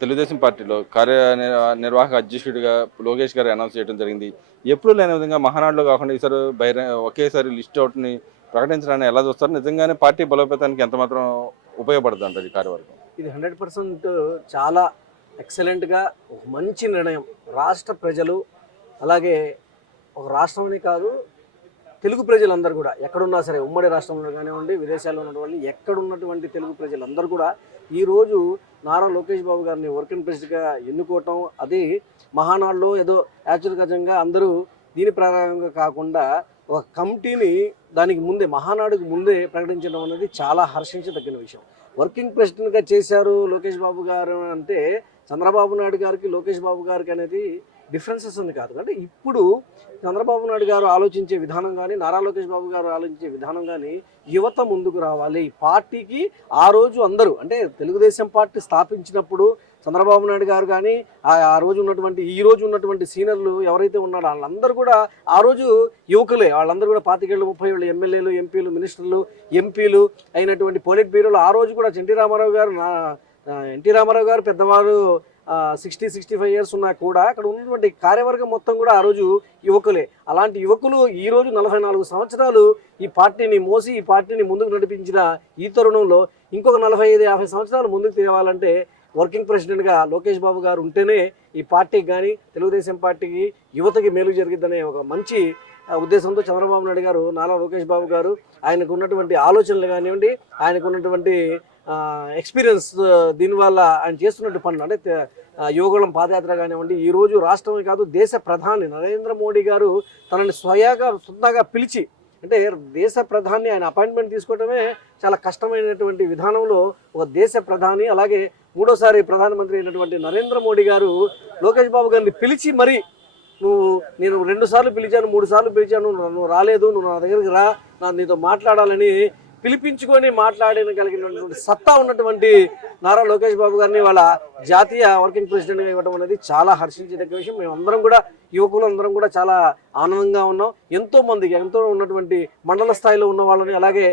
తెలుగుదేశం పార్టీలో నిర్వాహక అధ్యక్షుడిగా లోకేష్ గారు అనౌన్స్ చేయడం జరిగింది. ఎప్పుడు లేని విధంగా మహానాడులో కాకుండా ఈసారి ఒకేసారి లిస్ట్ అవుట్‌ని ప్రకటించడాన్ని ఎలా చూస్తారు? నిజంగానే పార్టీ బలోపేతానికి ఎంతమాత్రం ఉపయోగపడుతుందంటారు ఈ కార్యవర్గం? ఇది 100% చాలా ఎక్సలెంట్‌గా ఒక మంచి నిర్ణయం. రాష్ట్ర ప్రజలు అలాగే ఒక రాష్ట్రమని కాదు, తెలుగు ప్రజలందరూ కూడా ఎక్కడున్నా సరే, ఉమ్మడి రాష్ట్రంలో కానివ్వండి, విదేశాల్లో ఉన్నటువంటి ఎక్కడున్నటువంటి తెలుగు ప్రజలందరూ కూడా ఈరోజు నారా లోకేష్ బాబు గారిని వర్కింగ్ ప్రెసిడెంట్గా ఎన్నుకోవటం, అది మహానాడులో ఏదో యాదృచ్ఛికంగా అందరూ దీని ప్రకారంగా కాకుండా ఒక కమిటీని దానికి ముందే మహానాడుకు ముందే ప్రకటించడం అనేది చాలా హర్షించదగిన విషయం. వర్కింగ్ ప్రెసిడెంట్గా చేశారు లోకేష్ బాబు గారు అంటే చంద్రబాబు నాయుడు గారికి లోకేష్ బాబు గారికి అనేది డిఫరెన్సెస్ ఉంది కాదు. అంటే ఇప్పుడు చంద్రబాబు నాయుడు గారు ఆలోచించే విధానం కానీ, నారా లోకేష్ బాబు గారు ఆలోచించే విధానం కానీ, యువత ముందుకు రావాలి పార్టీకి. ఆ రోజు అందరూ అంటే తెలుగుదేశం పార్టీ స్థాపించినప్పుడు చంద్రబాబు నాయుడు గారు కానీ, ఆ రోజు ఉన్నటువంటి ఈ రోజు ఉన్నటువంటి సీనియర్లు ఎవరైతే ఉన్నారో వాళ్ళందరూ కూడా ఆ రోజు యువకులే. వాళ్ళందరూ కూడా 25 ఏళ్ళు 30 ఏళ్ళు ఎమ్మెల్యేలు, ఎంపీలు, మినిస్టర్లు, ఎంపీలు అయినటువంటి పోలిట్ బ్యూరోలు. ఆ రోజు కూడా ఎన్టీ రామారావు గారు పెద్దవారు 60-65 ఇయర్స్ ఉన్నా కూడా అక్కడ ఉన్నటువంటి కార్యవర్గం మొత్తం కూడా ఆ రోజు యువకులే. అలాంటి యువకులు ఈ రోజు 44 సంవత్సరాలు ఈ పార్టీని మోసి ఈ పార్టీని ముందుకు నడిపించిన ఈ తరుణంలో ఇంకొక 45-50 సంవత్సరాలు ముందుకు తేవాలంటే వర్కింగ్ ప్రెసిడెంట్గా లోకేష్ బాబు గారు ఉంటేనే ఈ పార్టీకి కానీ, తెలుగుదేశం పార్టీకి, యువతకి మేలు జరిగిద్దనే ఒక మంచి ఉద్దేశంతో చంద్రబాబు నాయుడు గారు, నారా లోకేష్ బాబు గారు ఆయనకు ఉన్నటువంటి ఆలోచనలు కానివ్వండి, ఆయనకు ఉన్నటువంటి ఎక్స్పీరియన్స్, దీనివల్ల ఆయన చేస్తున్నట్టు పనులు అంటే యువగళం పాదయాత్ర కానివ్వండి, ఈరోజు రాష్ట్రమే కాదు దేశ ప్రధాని నరేంద్ర మోడీ గారు తనని సొంతంగా పిలిచి, అంటే దేశ ప్రధాని ఆయన అపాయింట్మెంట్ తీసుకోవడమే చాలా కష్టమైనటువంటి విధానంలో ఒక దేశ ప్రధాని, అలాగే మూడోసారి ప్రధానమంత్రి అయినటువంటి నరేంద్ర మోడీ గారు లోకేష్ బాబు గారిని పిలిచి మరి నేను 2 సార్లు పిలిచాను, 3 సార్లు పిలిచాను, నువ్వు రాలేదు, నువ్వు నా దగ్గరికి రా, నీతో మాట్లాడాలని పిలిపించుకొని మాట్లాడగలిగినటువంటి సత్తా ఉన్నటువంటి నారా లోకేష్ బాబు గారిని వాళ్ళ జాతీయ వర్కింగ్ ప్రెసిడెంట్గా ఇవ్వడం అనేది చాలా హర్షించదగ్గ విషయం. మేమందరం కూడా యువకులందరం కూడా చాలా ఆనందంగా ఉన్నాం. ఎంతో ఉన్నటువంటి మండల స్థాయిలో ఉన్న వాళ్ళని, అలాగే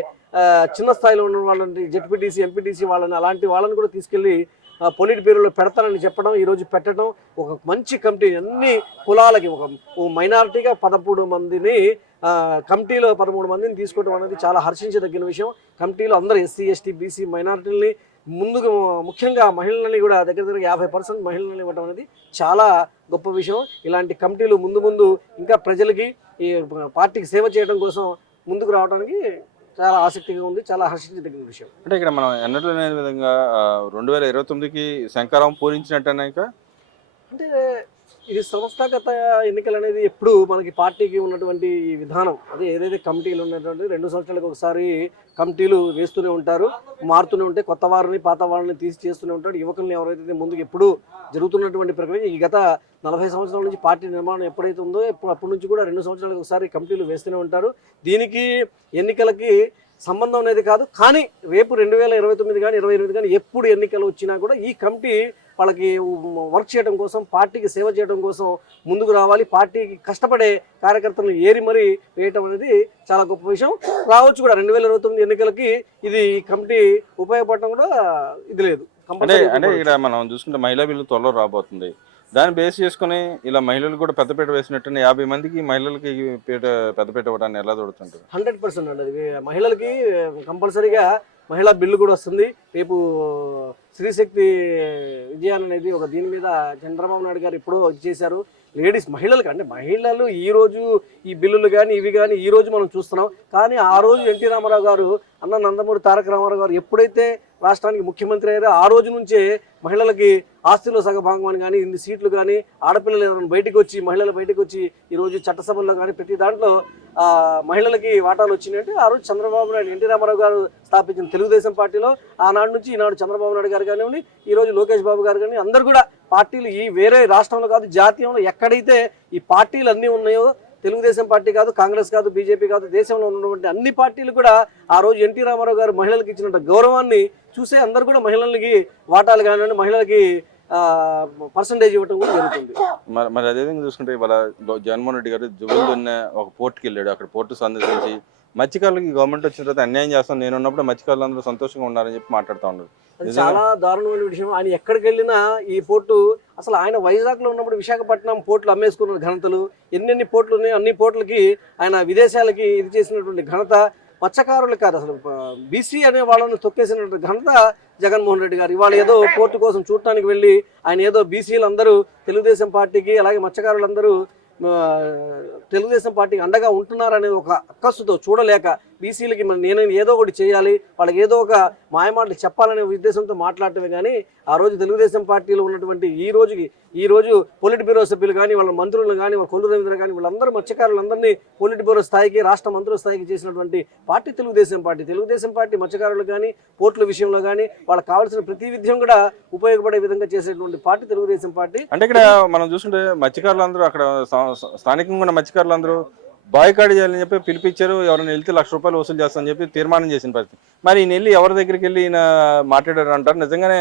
చిన్న స్థాయిలో ఉన్న వాళ్ళని, జెడ్పీటీసీ, ఎంపీటీసీ వాళ్ళని, అలాంటి వాళ్ళని కూడా తీసుకెళ్ళి పొలిట్ బ్యూరోలో పెడతానని చెప్పడం, ఈరోజు పెట్టడం, ఒక మంచి కమిటీ అన్ని కులాలకి ఒక మైనారిటీగా 13 మందిని కమిటీలో 13 మందిని తీసుకోవడం అనేది చాలా హర్షించదగిన విషయం. కమిటీలో అందరూ ఎస్సీ, ఎస్టీ, బీసీ మైనారిటీలని ముందుగా, ముఖ్యంగా మహిళలని కూడా దగ్గర 50% మహిళలను ఇవ్వడం అనేది చాలా గొప్ప విషయం. ఇలాంటి కమిటీలు ముందు ఇంకా ప్రజలకి ఈ పార్టీకి సేవ చేయడం కోసం ముందుకు రావడానికి చాలా ఆసక్తిగా ఉంది, చాలా హర్షించదగిన విషయం. అంటే ఇక్కడ మనం ఎన్నడూ లేని విధంగా 2029కి శంఖారావం పూరించినట్టేనా? అంటే ఇది సంస్థాగత ఎన్నికలు అనేది ఎప్పుడు మనకి పార్టీకి ఉన్నటువంటి విధానం, అదే ఏదైతే కమిటీలు ఉన్నటువంటి 2 సంవత్సరాలకు ఒకసారి కమిటీలు వేస్తూనే ఉంటారు, మారుతూనే ఉంటాయి, కొత్త వారిని పాత వారిని తీసి చేస్తూనే ఉంటారు. యువకుల్ని ఎవరైతే ముందుకు ఎప్పుడు జరుగుతున్నటువంటి ప్రక్రియ ఈ గత 40 సంవత్సరాల నుంచి పార్టీ నిర్మాణం ఎప్పుడైతే ఉందో అప్పటి నుంచి కూడా 2 సంవత్సరాలకు ఒకసారి కమిటీలు వేస్తూనే ఉంటారు. దీనికి ఎన్నికలకి సంబంధం అనేది కాదు. కానీ రేపు 2029 కానీ 2028 కానీ ఎప్పుడు ఎన్నికలు వచ్చినా కూడా ఈ కమిటీ వాళ్ళకి వర్క్ చేయడం కోసం, పార్టీకి సేవ చేయడం కోసం ముందుకు రావాలి. పార్టీకి కష్టపడే కార్యకర్తలను ఏరి మరీ వేయటం అనేది చాలా గొప్ప విషయం. రావచ్చు కూడా 2029 ఎన్నికలకి ఇది కమిటీ ఉపయోగపడటం కూడా ఇది లేదు. అంటే ఇక్కడ మనం చూసుకుంటే మహిళా బిల్లు త్వరలో రాబోతుంది. దాన్ని బేస్ చేసుకుని ఇలా మహిళలు కూడా పెద్దపీట వేసినట్టు 50 మందికి మహిళలకి పెద్దపీట ఇవ్వడాన్ని ఎలా చూడుతుంటారు? 100% అండి. అది మహిళలకి కంపల్సరీగా మహిళా బిల్లు కూడా వస్తుంది. రేపు స్త్రీశక్తి విజయాన్ని అనేది ఒక దీని మీద చంద్రబాబు నాయుడు గారు ఎప్పుడో చేశారు. లేడీస్ మహిళలకు, అంటే మహిళలు ఈరోజు ఈ బిల్లులు కానీ ఇవి కానీ ఈరోజు మనం చూస్తున్నాం. కానీ ఆ రోజు ఎన్టీ రామారావు గారు, అన్న నందమూరి తారక రామారావు గారు ఎప్పుడైతే రాష్ట్రానికి ముఖ్యమంత్రి అయ్యారో ఆ రోజు నుంచే మహిళలకి ఆస్తిలో సగభాగం అని కానీ, ఇన్ని సీట్లు కానీ, ఆడపిల్లలు మహిళలు బయటకు వచ్చి ఈరోజు చట్టసభల్లో కానీ ప్రతి దాంట్లో మహిళలకి వాటాలు వచ్చినాయంటే ఆ రోజు చంద్రబాబు నాయుడు, ఎన్టీ రామారావు గారు స్థాపించిన తెలుగుదేశం పార్టీలో ఆనాడు నుంచి ఈనాడు చంద్రబాబు నాయుడు గారు కానివ్వండి, ఈరోజు లోకేష్ బాబు గారు కానీ అందరు కూడా పార్టీలు ఈ వేరే రాష్ట్రంలో కాదు జాతీయంలో ఎక్కడైతే ఈ పార్టీలు అన్నీ ఉన్నాయో, తెలుగుదేశం పార్టీ కాదు, కాంగ్రెస్ కాదు, బీజేపీ కాదు, దేశంలో ఉన్నటువంటి అన్ని పార్టీలు కూడా ఆ రోజు ఎన్టీ రామారావు గారు మహిళలకు ఇచ్చిన గౌరవాన్ని చూసే అందరు కూడా మహిళలకి వాటాలు కానివ్వండి, మహిళలకి పర్సంటేజ్ ఇవ్వడం కూడా జరుగుతుంది. మరి అదేవిధంగా చూసుకుంటే ఇవాళ జగన్మోహన్ రెడ్డి గారు జుబుల్ ఒక పోర్టుకి వెళ్ళాడు. అక్కడ పోర్టు సందర్శించి మత్స్యకారులకి గవర్నమెంట్ వచ్చిన తర్వాత అన్యాయం చేస్తాం, నేను ఉన్నప్పుడు మత్స్యకారులు అందరూ సంతోషంగా ఉన్నారని చెప్పి మాట్లాడుతూ ఉన్నారు. అది చాలా దారుణమైన విషయం. ఆయన ఎక్కడికి వెళ్ళినా ఈ పోర్టు, అసలు ఆయన వైజాగ్లో ఉన్నప్పుడు విశాఖపట్నం పోర్టులు అమ్మేసుకున్న ఘనతలు, ఎన్నెన్ని పోర్టులు ఉన్నాయో అన్ని పోర్టులకి ఆయన విదేశాలకి ఇది చేసినటువంటి ఘనత మత్స్యకారులు కాదు, అసలు బీసీ అనే వాళ్ళని తొక్కేసినటువంటి ఘనత జగన్మోహన్ రెడ్డి గారు. ఇవాళ ఏదో పోర్టు కోసం చూడటానికి వెళ్ళి ఆయన ఏదో బీసీలు అందరూ తెలుగుదేశం పార్టీకి, అలాగే మత్స్యకారులందరూ తెలుగుదేశం పార్టీకి అండగా ఉంటున్నారనేది ఒక అక్కస్సుతో చూడలేక బీసీలకి నేను ఏదో ఒకటి చేయాలి, వాళ్ళకి ఏదో ఒక మాయమాటలు చెప్పాలనే ఉద్దేశంతో మాట్లాడటమే కానీ ఆ రోజు తెలుగుదేశం పార్టీలో ఉన్నటువంటి ఈ రోజు పొలిట్ బ్యూరో సభ్యులు కానీ, వాళ్ళ మంత్రులు కానీ, వాళ్ళ కొల్లు రవీంద్ర కానీ, వీళ్ళందరూ మత్స్యకారులందరినీ పొలిట్ బ్యూరో స్థాయికి, రాష్ట్ర మంత్రుల స్థాయికి చేసినటువంటి party Telugu Desam party. Telugu Desam party మత్స్యకారులు కానీ, పోర్టుల విషయంలో కానీ వాళ్ళకి కావాల్సిన ప్రతి విధం కూడా ఉపయోగపడే విధంగా చేసేటువంటి పార్టీ తెలుగుదేశం పార్టీ. అంటే ఇక్కడ మనం చూసుకుంటే మత్స్యకారులందరూ అక్కడ స్థానికంగా ఉన్న మత్స్యకారులందరూ బాయ్కాట్ చేయాలని చెప్పి పిలిపించారు. ఎవరైనా వెళ్తే ₹1,00,000 వసూలు చేస్తామని చెప్పి తీర్మానం చేసిన పరిస్థితి. మరి ఈయన వెళ్ళి ఎవరి దగ్గరికి వెళ్ళి ఈయన మాట్లాడారు అంటారు? నిజంగానే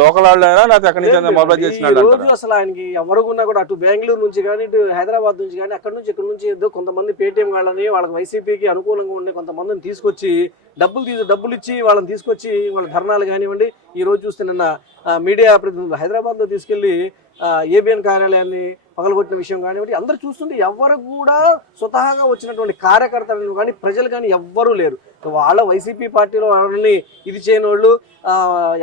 లోకల్ వాళ్ళైనా లేకపోతే అక్కడి నుంచి మొబైల్ చేసినాడు అంటారు? అసలు ఆయనకి ఎవరున్నా కూడా అటు బెంగళూరు నుంచి కానీ, ఇటు హైదరాబాద్ నుంచి కానీ, అక్కడ నుంచి ఇక్కడ నుంచి ఏదో కొంతమంది పేటీఎం వాళ్ళని, వాళ్ళకి వైసీపీకి అనుకూలంగా ఉండే కొంతమందిని తీసుకొచ్చి డబ్బులు ఇచ్చి వాళ్ళని తీసుకొచ్చి వాళ్ళ ధర్నాలు కానివ్వండి, ఈ రోజు చూస్తే నిన్న మీడియా ప్రతినిధులు హైదరాబాద్లో తీసుకెళ్లి ఏబిఎన్ కార్యాలయాన్ని పగలగొట్టిన విషయం కానివ్వండి, అందరూ చూస్తుంటే ఎవరు కూడా స్వతహాగా వచ్చినటువంటి కార్యకర్తలు కానీ, ప్రజలు కానీ ఎవ్వరూ లేరు. వాళ్ళ వైసీపీ పార్టీలో ఎవరిని ఇది చేయని వాళ్ళు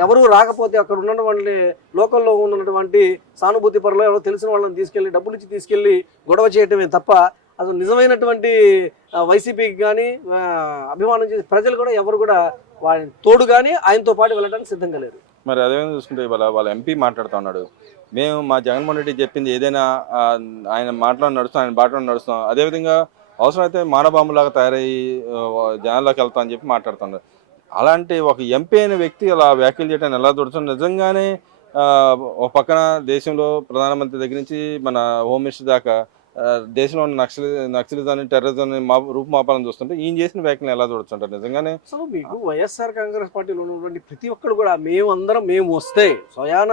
ఎవరూ రాకపోతే అక్కడ ఉన్నటువంటి లోకల్లో ఉన్నటువంటి సానుభూతి పరులు ఎవరో తెలిసిన వాళ్ళని తీసుకెళ్లి డబ్బులు ఇచ్చి తీసుకెళ్లి గొడవ చేయటమే తప్ప అసలు నిజమైనటువంటి వైసీపీకి కానీ అభిమానం చేసే ప్రజలు కూడా ఎవరు కూడా వాళ్ళని తోడు కానీ ఆయనతో పాటు వెళ్ళడానికి సిద్ధంగా లేరు. మరి అదేవిధంగా చూసుకుంటే వాళ్ళ ఎంపీ మాట్లాడుతూ ఉన్నాడు, మేము మా జగన్మోహన్ రెడ్డి చెప్పింది ఏదైనా ఆయన మాటలో నడుస్తాం, ఆయన బాటలో నడుస్తాం, అదేవిధంగా అవసరమైతే మానబాంబులాగా తయారయ్యి జనాల్లోకి వెళ్తాం అని చెప్పి మాట్లాడుతున్నారు. అలాంటి ఒక ఎంపీ అయిన వ్యక్తి అలా వ్యాఖ్యలు చేయడానికి ఎలా దొరుకుతుంది? నిజంగానే ఒక పక్కన దేశంలో ప్రధానమంత్రి దగ్గర నుంచి మన హోమ్ మినిస్టర్ దాకా దేశంలో ఉన్న నక్సలిజాన్ని, టెర్రరిజాన్ని రూపుమాపాలని చూస్తుంటే ఈయన చేసిన వ్యాఖ్యలు ఎలా చూడొచ్చుంటారు? నిజంగానే అసలు మీకు వైఎస్ఆర్ కాంగ్రెస్ పార్టీలో ఉన్నటువంటి ప్రతి ఒక్కరు కూడా మేము వస్తే స్వయాన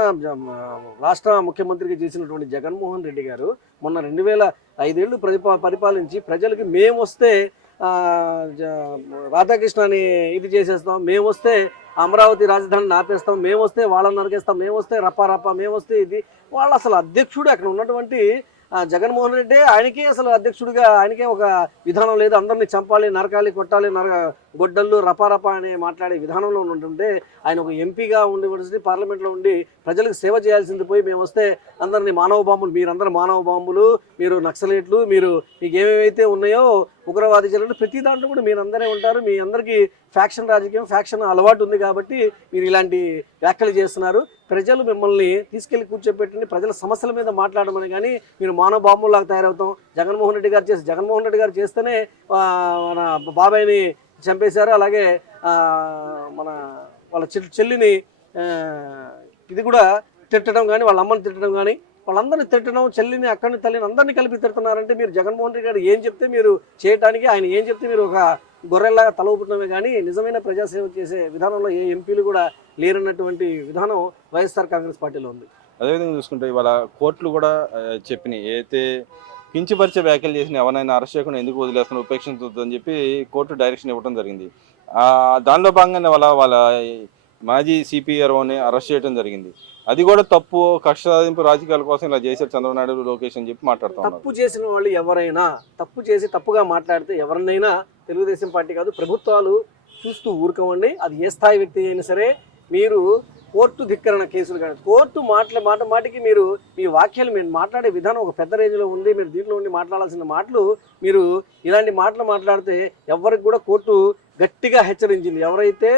రాష్ట్ర ముఖ్యమంత్రిగా చేసినటువంటి జగన్మోహన్ రెడ్డి గారు మొన్న 2005 ఏళ్ళు పరిపాలించి ప్రజలకి మేము వస్తే రాధాకృష్ణని ఇది చేసేస్తాం, మేము వస్తే అమరావతి రాజధానిని ఆపేస్తాం, మేము వస్తే వాళ్ళని నరికేస్తాం, మేము వస్తే రప్ప మేము వస్తే ఇది, వాళ్ళు అసలు అధ్యక్షుడు అక్కడ ఉన్నటువంటి జగన్మోహన్ రెడ్డి ఆయనకే అసలు అధ్యక్షుడిగా ఆయనకే ఒక విధానం లేదు. అందరినీ చంపాలి, నరకాలి, కొట్టాలి, గొడ్డళ్ళు రపారప అనే మాట్లాడే విధానంలో ఉంటుంటే ఆయన ఒక ఎంపీగా ఉండి పార్లమెంట్లో ఉండి ప్రజలకు సేవ చేయాల్సింది పోయి మేము వస్తే అందరినీ మానవ బాంబులు, మీరందరూ మానవ బాంబులు, మీరు నక్సలైట్లు, మీకు ఏమేమైతే ఉన్నాయో ఉగ్రవాది చర్యలు ప్రతి దాంట్లో కూడా మీరందరే ఉంటారు, మీ అందరికీ ఫ్యాక్షన్ రాజకీయం, ఫ్యాక్షన్ అలవాటు ఉంది కాబట్టి మీరు ఇలాంటి వ్యాఖ్యలు చేస్తున్నారు. ప్రజలు మిమ్మల్ని తీసుకెళ్లి కూర్చోబెట్టండి, ప్రజల సమస్యల మీద మాట్లాడమని కానీ మీరు మానవ బాంబులాగా తయారవుతాం. జగన్మోహన్ రెడ్డి గారు చేస్తేనే మన బాబాయ్ని చంపేశారు, అలాగే వాళ్ళ చెల్లిని ఇది కూడా తిట్టడం కానీ, వాళ్ళ అమ్మని తిట్టడం కానీ, వాళ్ళందరినీ తిట్టడం, చెల్లిని, అక్కడిని, తల్లిని అందరినీ కలిపి తిడుతున్నారంటే మీరు జగన్మోహన్ రెడ్డి గారు ఏం చెప్తే మీరు చేయటానికి, ఆయన ఏం చెప్తే మీరు ఒక గొర్రెల్లాగా తల ఊపుతున్నామే కానీ నిజమైన ప్రజాసేవ చేసే విధానంలో ఏ ఎంపీలు కూడా లేరన్నటువంటి విధానం వైఎస్ఆర్ కాంగ్రెస్ పార్టీలో ఉంది. అదేవిధంగా చూసుకుంటే ఇవాళ కోర్టులు కూడా చెప్పినాయి, అయితే కించపరిచే వ్యాఖ్యలు చేసిన ఎవరైనా అరెస్ట్ చేయకుండా ఎందుకు వదిలేస్తున్నా, ఉపేక్షించొద్దని చెప్పి కోర్టు డైరెక్షన్ ఇవ్వడం జరిగింది. దానిలో భాగంగానే వాళ్ళ మాజీ సిపిఆర్ఓని అరెస్ట్ చేయడం జరిగింది. అది కూడా తప్పు, కక్ష సాధింపు రాజకీయాల కోసం ఇలా చేశారు చంద్రబాబు నాయుడు, లోకేష్ అని చెప్పి మాట్లాడుతున్నారు. తప్పు చేసిన వాళ్ళు ఎవరైనా తప్పు చేసి తప్పుగా మాట్లాడితే ఎవరినైనా తెలుగుదేశం పార్టీ కాదు ప్రభుత్వాలు చూస్తూ ఊరుకోవండి. అది ఏ స్థాయి వ్యక్తి అయినా సరే, మీరు కోర్టు ధిక్కరణ కేసులు కానీ, కోర్టు మాటికి మీరు మీ వాక్యాలు మీరు మాట్లాడే విధానం ఒక పెద్ద రేంజ్లో ఉంది. మీరు దీంట్లో ఉండి మాట్లాడాల్సిన మాటలు మీరు ఇలాంటి మాటలు మాట్లాడితే ఎవరికి కూడా కోర్టు గట్టిగా హెచ్చరించింది. ఎవరైతే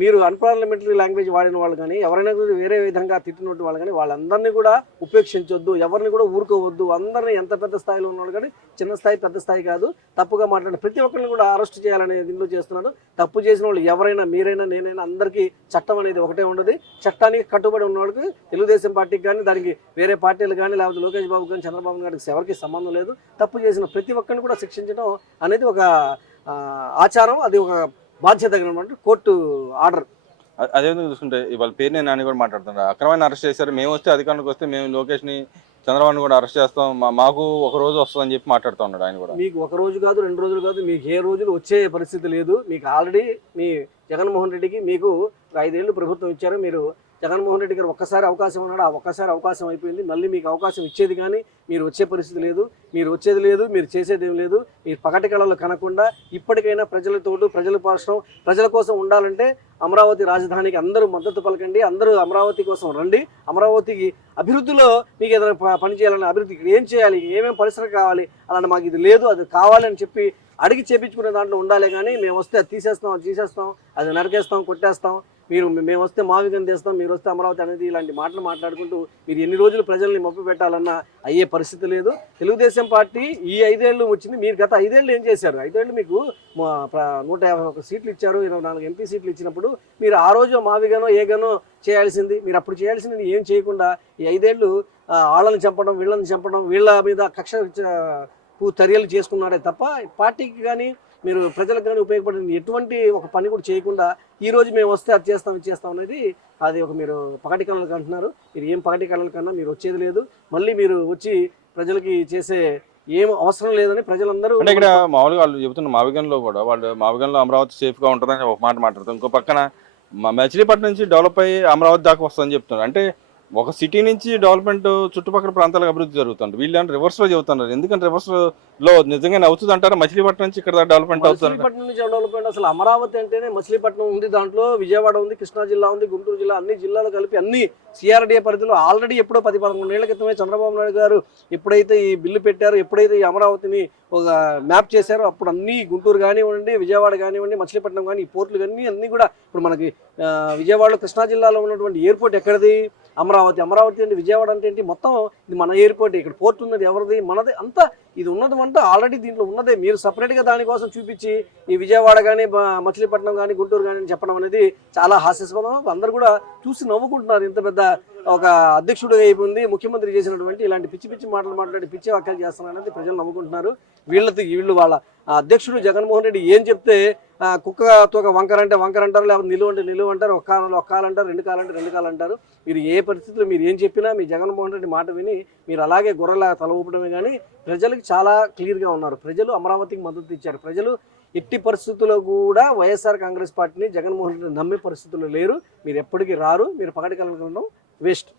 మీరు అన్పార్లమెంటరీ లాంగ్వేజ్ వాడిన వాళ్ళు కానీ, ఎవరైనా కూడా వేరే విధంగా తిట్టినట్టు వాళ్ళు కానీ వాళ్ళందరినీ కూడా ఉపేక్షించొద్దు, ఎవరిని కూడా ఊరుకోవద్దు. అందరినీ ఎంత పెద్ద స్థాయిలో ఉన్నాడు కానీ చిన్న స్థాయి పెద్ద స్థాయి కాదు, తప్పుగా మాట్లాడిన ప్రతి ఒక్కరిని కూడా అరెస్ట్ చేయాలనే దీనిలో చేస్తున్నారు. తప్పు చేసిన వాళ్ళు ఎవరైనా, మీరైనా, నేనైనా, అందరికీ చట్టం అనేది ఒకటే ఉండదు. చట్టానికి కట్టుబడి ఉన్న వాళ్ళకి తెలుగుదేశం పార్టీకి కానీ, దానికి వేరే పార్టీలు కానీ, లేకపోతే లోకేష్ బాబు కానీ, చంద్రబాబు గారికి ఎవరికి సంబంధం లేదు. తప్పు చేసిన ప్రతి ఒక్కరిని కూడా శిక్షించడం అనేది ఒక ఆచారం, అది ఒక బాధ్యత కోర్టు ఆర్డర్. అదేవిధంగా చూసుకుంటే ఇవాళ పేరునే నాని కూడా మాట్లాడుతున్నారు, అక్రమాన్ని అరెస్ట్ చేశారు, మేము వస్తే అధికారంలోకి వస్తే మేము లోకేష్ని చంద్రబాబు కూడా అరెస్ట్ చేస్తాం, మాకు ఒక రోజు వస్తుందని చెప్పి మాట్లాడుతూ ఉన్నాడు ఆయన కూడా. మీకు ఒక రోజు కాదు, 2 రోజులు కాదు, మీకు ఏ రోజులు వచ్చే పరిస్థితి లేదు. మీకు ఆల్రెడీ మీ జగన్మోహన్ రెడ్డికి మీకు 5 ఏళ్ళు ప్రభుత్వం ఇచ్చారు. మీరు జగన్మోహన్ రెడ్డి గారు ఒక్కసారి అవకాశం ఉన్నాడు, ఆ ఒక్కసారి అవకాశం అయిపోయింది. మళ్ళీ మీకు అవకాశం ఇచ్చేది కానీ మీరు వచ్చే పరిస్థితి లేదు. మీరు వచ్చేది లేదు, మీరు చేసేది ఏం లేదు. మీరు పగటి కళలు కనకుండా ఇప్పటికైనా ప్రజలతోటి ప్రజల కోసం ఉండాలంటే అమరావతి రాజధానికి అందరూ మద్దతు పలకండి. అందరూ అమరావతి కోసం రండి. అమరావతికి అభివృద్ధిలో మీకు ఏదైనా పని చేయాలని, అభివృద్ధికి ఏం చేయాలి, ఏమేమి పరిశ్రమ కావాలి, అలాంటి మాకు ఇది లేదు, అది కావాలని చెప్పి అడిగి చేపించుకునే దాంట్లో ఉండాలి. కానీ మేము వస్తే అది తీసేస్తాం, అది తీసేస్తాం, అది నరికేస్తాం, కొట్టేస్తాం, మేము వస్తే మావిగం తెస్తాం, మీరు వస్తే అమరావతి అనేది ఇలాంటి మాటలు మాట్లాడుకుంటూ మీరు ఎన్ని రోజులు ప్రజల్ని మభ్య పెట్టాలన్నా అయ్యే పరిస్థితి లేదు. తెలుగుదేశం పార్టీ ఈ 5 ఏళ్ళు వచ్చింది. మీరు గత 5 ఏళ్ళు ఏం చేశారు? 5 ఏళ్ళు మీకు 151 సీట్లు ఇచ్చారు, 24 ఎంపీ సీట్లు ఇచ్చినప్పుడు మీరు ఆ రోజు మావిగానో ఏగానో చేయాల్సింది. మీరు అప్పుడు చేయాల్సింది ఏం చేయకుండా ఈ 5 ఏళ్ళు వాళ్ళని చంపడం, వీళ్ళని చంపడం, వీళ్ళ మీద కక్ష చర్యలు చేసుకున్నారే తప్ప పార్టీకి కానీ మీరు ప్రజలకు కానీ ఉపయోగపడిన ఎటువంటి ఒక పని కూడా చేయకుండా ఈ రోజు మేము వస్తే అది చేస్తాం, ఇది చేస్తాం అనేది అది ఒక మీరు పగటి కళలకు అంటున్నారు. మీరు ఏం పగటి కళల కన్నా మీరు వచ్చేది లేదు. మళ్ళీ మీరు వచ్చి ప్రజలకి చేసే ఏం అవసరం లేదని ప్రజలందరూ అంటే ఇక్కడ మామూలుగా వాళ్ళు చెబుతున్న మావిగంలో కూడా వాళ్ళు మావిగంలో అమరావతి సేఫ్గా ఉంటుందని ఒక మాట మాట్లాడతారు. ఇంకో పక్కన మచిలీపట్నం నుంచి డెవలప్ అయ్యి అమరావతి దాకా వస్తుందని చెప్తున్నారు. అంటే ఒక సిటీ నుంచి డెవలప్మెంట్ చుట్టుపక్కల ప్రాంతాలకు అభివృద్ధి జరుగుతుంది. వీళ్ళు రివర్స్లో చెబుతున్నారు. ఎందుకంటే రివర్స్లో నిజంగానే అవుతుంది అంటారా? మచిలీపట్నం నుంచి ఇక్కడ డెవలప్మెంట్ అవుతుంది. మచిలీపట్నం నుంచి డెవలప్మెంట్ అసలు అమరావతి అంటేనే మచిలీపట్నం ఉంది, దాంట్లో విజయవాడ ఉంది, కృష్ణా జిల్లా ఉంది, గుంటూరు జిల్లా, అన్ని జిల్లాలు కలిపి అన్ని సిఆర్డీఏ పరిధిలో ఆల్రెడీ ఎప్పుడో 10-11 ఏళ్ల క్రితమే చంద్రబాబు నాయుడు గారు ఎప్పుడైతే ఈ బిల్లు పెట్టారో, ఎప్పుడైతే ఈ అమరావతిని ఒక మ్యాప్ చేశారో అప్పుడు అన్ని గుంటూరు కానివ్వండి, విజయవాడ కానివ్వండి, మచిలీపట్నం కానీ ఈ పోర్టులు కానీ అన్నీ కూడా ఇప్పుడు మనకి విజయవాడలో కృష్ణా జిల్లాలో ఉన్నటువంటి ఎయిర్పోర్ట్ ఎక్కడిది? అమరావతి. అమరావతి అంటే విజయవాడ అంటే ఏంటి? మొత్తం ఇది మన ఎయిర్పోర్ట్. ఇక్కడ పోర్ట్ ఉన్నది ఎవరిది? మనది. అంతా ఇది ఉన్నదంతా ఆల్రెడీ దీంట్లో ఉన్నదే. మీరు సపరేట్గా దానికోసం చూపించి ఈ విజయవాడ కానీ మచిలీపట్నం కానీ గుంటూరు కానీ చెప్పడం అనేది చాలా హాస్యాస్పదం. అందరూ కూడా చూసి నవ్వుకుంటున్నారు. ఇంత పెద్ద ఒక అధ్యక్షుడు అయిపోయింది, ముఖ్యమంత్రి చేసినటువంటి ఇలాంటి పిచ్చి పిచ్చి మాటలు మాట్లాడి పిచ్చి వ్యాఖ్యలు చేస్తున్నారు అనేది ప్రజలు నవ్వుకుంటున్నారు. వీళ్ళు వాళ్ళ అధ్యక్షుడు జగన్మోహన్ రెడ్డి ఏం చెప్తే కుక్క తోక వంకర అంటే వంకర అంటారు, లేకపోతే నిలువ అంటే నిలువ అంటారు, ఒక కాలు అంటారు, 2 కాలు అంటే 2 కాలు అంటారు. మీరు ఏ పరిస్థితుల్లో మీరు ఏం చెప్పినా మీ జగన్మోహన్ రెడ్డి మాట విని మీరు అలాగే గొర్రెలా తల ఊపడమే. కానీ ప్రజలకు చాలా క్లియర్గా ఉన్నారు. ప్రజలు అమరావతికి మద్దతు ఇచ్చారు. ప్రజలు ఎట్టి పరిస్థితుల్లో కూడా వైఎస్ఆర్ కాంగ్రెస్ పార్టీని జగన్మోహన్ రెడ్డిని నమ్మే పరిస్థితుల్లో లేరు. మీరు ఎప్పటికీ రారు. మీరు పగటి కలగడం వేస్ట్.